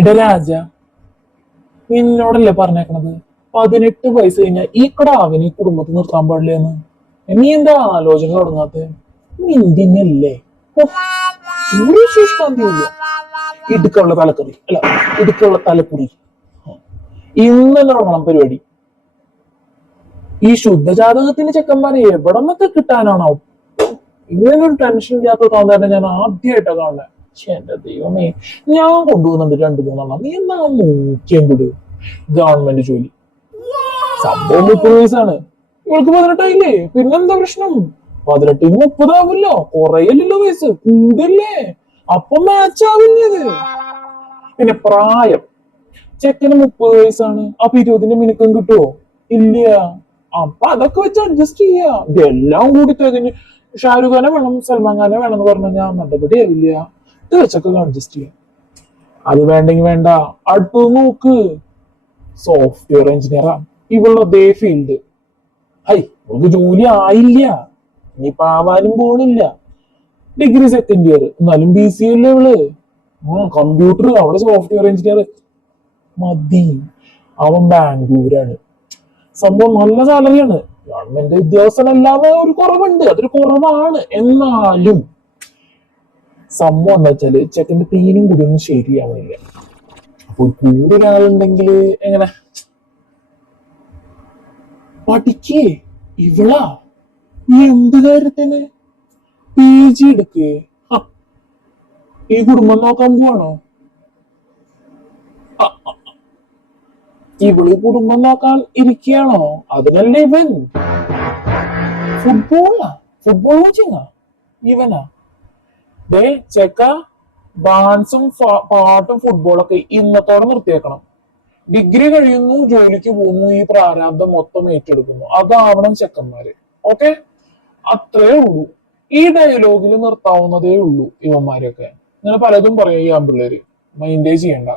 എടാ രാജ, നിന്നോടല്ലേ പറഞ്ഞേക്കണത് 18 വയസ്സ് കഴിഞ്ഞാൽ ഈ കടാവിന് ഈ കുടുംബത്തിൽ നിർത്താൻ പാടില്ലെന്ന്. നീ എന്താ ആലോചന തുടങ്ങാത്ത? നീ ഇന്ത്യന്നല്ലേ? ഒരു ശുഷ്കാന്തിയില്ല. ഇടുക്കുള്ള തലക്കറി അല്ല, ഇടുക്കുള്ള തലക്കുറി ഇന്ന് തുടങ്ങണം പരിപാടി. ഈ ശുദ്ധജാതകത്തിന്റെ ചെക്കന്മാരെ എവിടെ നിന്നൊക്കെ കിട്ടാനാണോ? ഇങ്ങനൊരു ടെൻഷൻ ഇല്ലാത്ത തോന്നാൻ ഞാൻ ആദ്യമായിട്ടാണ് കാണുന്നത്. പക്ഷെ എന്റെ ദൈവമേ, ഞാൻ കൊണ്ടുപോകുന്നുണ്ട് 2-3 നീ എന്നാ നോക്കിയാൻ കൂടി. ഗവൺമെന്റ് ജോലി സംഭവം 30 വയസ്സാണ്, ഇവൾക്ക് 18 പിന്നെന്താ പ്രശ്നം? 18-30 ആവില്ലോ, കുറയല്ലോ വയസ്സ് കൂടല്ലേ, അപ്പൊ മാച്ച് ആവില്ലേ? പിന്നെ പ്രായം ചെക്കന് 30 വയസ്സാണ്, അപ്പൊ 20 മിനിക്കും കിട്ടുമോ? ഇല്ല. അപ്പൊ അതൊക്കെ വെച്ച് അഡ്ജസ്റ്റ് ചെയ്യാ. ഇതെല്ലാം കൂടി തികഞ്ഞ് ഷാരൂഖ് ഖാനെ വേണം, സൽമാൻ ഖാനെ വേണം എന്ന് പറഞ്ഞു കഴിഞ്ഞാൽ നടപടി ആവില്ല. ഇത് വെച്ചൊക്കെ അഡ്ജസ്റ്റ് ചെയ്യാം. അത് വേണ്ടെങ്കിൽ വേണ്ട, അടുത്ത് നോക്ക്. സോഫ്റ്റ്വെയർ എഞ്ചിനീയറാ ഇവളുടെ അതേ ഫീൽഡ്. ഹൈ, നമുക്ക് ജോലി ആയില്ല, ഇനിയിപ്പൊ ആവാനും പോണില്ല. ഡിഗ്രി 2nd ഇയർ, എന്നാലും BCA അല്ലേ ഇവള്. കമ്പ്യൂട്ടർ, അവിടെ സോഫ്റ്റ്വെയർ എഞ്ചിനീയർ മതി. അവൻ ബാംഗ്ലൂരാണ്. സംഭവം നല്ല സാലറിയാണ്. ഗവൺമെന്റ് ഉദ്യോഗസ്ഥനല്ലാതെ ഒരു കുറവുണ്ട്, അതൊരു കുറവാണ്. എന്നാലും സംഭവം എന്താ വെച്ചാല് ചെക്കന്റെ തീനും കൂടി ഒന്നും ശരിയാവുന്നില്ല. അപ്പൊ കൂടെ ഒരാളുണ്ടെങ്കിൽ എങ്ങനെ പഠിക്കേ? ഇവളാ ഈ എന്ത് കാര്യത്തിന് PG എടുക്കേ? ഈ കുടുംബം നോക്കാൻ പോവാണോ? ഇവള് കുടുംബം നോക്കാൻ ഇരിക്കുകയാണോ? അതിനല്ലേ ഇവൻ ഫുട്ബോൾ കോച്ചിങ്ങാ ഇവനാ. ദേ ചെക്ക, ഡാൻസും പാട്ടും ഫുട്ബോളൊക്കെ ഇന്നത്തോടെ നിർത്തിയേക്കണം. ഡിഗ്രി കഴിയുന്നു, ജോലിക്ക് പോകുന്നു, ഈ പ്രാരാബ്ദം മൊത്തം ഏറ്റെടുക്കുന്നു. അതാവണം ചെക്കന്മാര്. ഓക്കെ, അത്രേ ഉള്ളൂ. ഈ ഡയലോഗിൽ നിർത്താവുന്നതേ ഉള്ളൂ ഇവന്മാരൊക്കെ. ഇങ്ങനെ പലതും പറയും ഈ ആമ്പിള്ളേര്, മൈൻഡേ ചെയ്യണ്ട.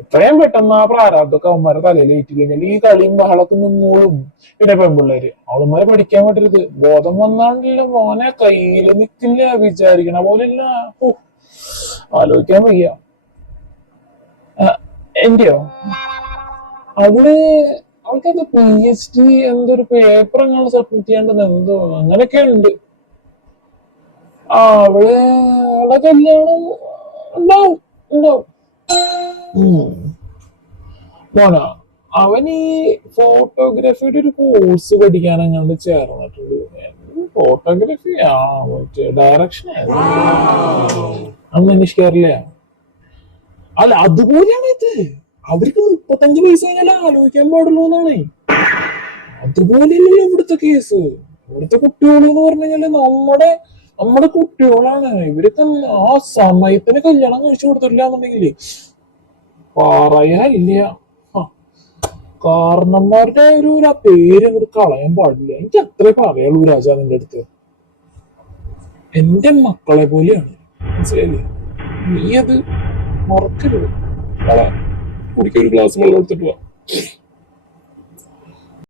എത്രയും പെട്ടെന്ന് ആ പ്രാരാബ്ദമൊക്കെ അവന്മാരെ തലയിൽ ഏറ്റി കഴിഞ്ഞാൽ ഈ കളിയും ബഹളൊക്കെ നിന്നോളും. പിന്നെ പെൺപിള്ളേര് അവളുമാരെ പഠിക്കാൻ പറ്റരുത്, ബോധം വന്നാണല്ലോ മോനെ, കയ്യിൽ നിൽക്കില്ല, വിചാരിക്കണ പോലില്ല. ഓ, ആലോചിക്കാൻ വയ്യ. എന്റെയോ? അവൾക്കത് PhD എന്തൊരു പേപ്പർ അങ്ങനെ സബ്മിറ്റ് ചെയ്യേണ്ടത് എന്തോ അങ്ങനെയൊക്കെ ഉണ്ട്. അവളുടെ കല്യാണം ഉണ്ടാവും ഉണ്ടാവും. മോനാ, അവൻ ഈ ഫോട്ടോഗ്രാഫിയുടെ ഒരു കോഴ്സ് പഠിക്കാൻ അങ്ങോട്ട് ചേർന്നിട്ടുണ്ട്. ഫോട്ടോഗ്രാഫി മറ്റേ ഡയറക്ഷൻ അന്ന് എനിക്കറിയില്ല. അല്ല, അതുപോലെയാണ് ഇത്. അവർക്ക് 35 വയസ്സ് കഴിഞ്ഞാൽ ആലോചിക്കാൻ പാടുള്ളൂ എന്നാണ്. അതുപോലെയല്ലല്ലോ ഇവിടുത്തെ കേസ്. ഇവിടുത്തെ കുട്ടികൾ എന്ന് പറഞ്ഞു കഴിഞ്ഞാല് നമ്മുടെ കുട്ടികളാണ്. ഇവർക്ക് ആ സമയത്തിന് കല്യാണം കഴിച്ചു കൊടുത്തില്ല എന്നുണ്ടെങ്കില് പറയാനില്ല. കാരണന്മാരുടെ ഒരു പേര് അങ്ങോട്ട് കളയാൻ പാടില്ല. എനിക്ക് അത്രേ പറയുള്ളൂ രാജാ നിന്റെ അടുത്ത്. എന്റെ മക്കളെ പോലെയാണ്, മനസ്സിലായില്ലേ? നീ അത് മറക്കരുത്. കുടിക്കൊരു ഗ്ലാസ് വെള്ളം എടുത്തിട്ട് വാ.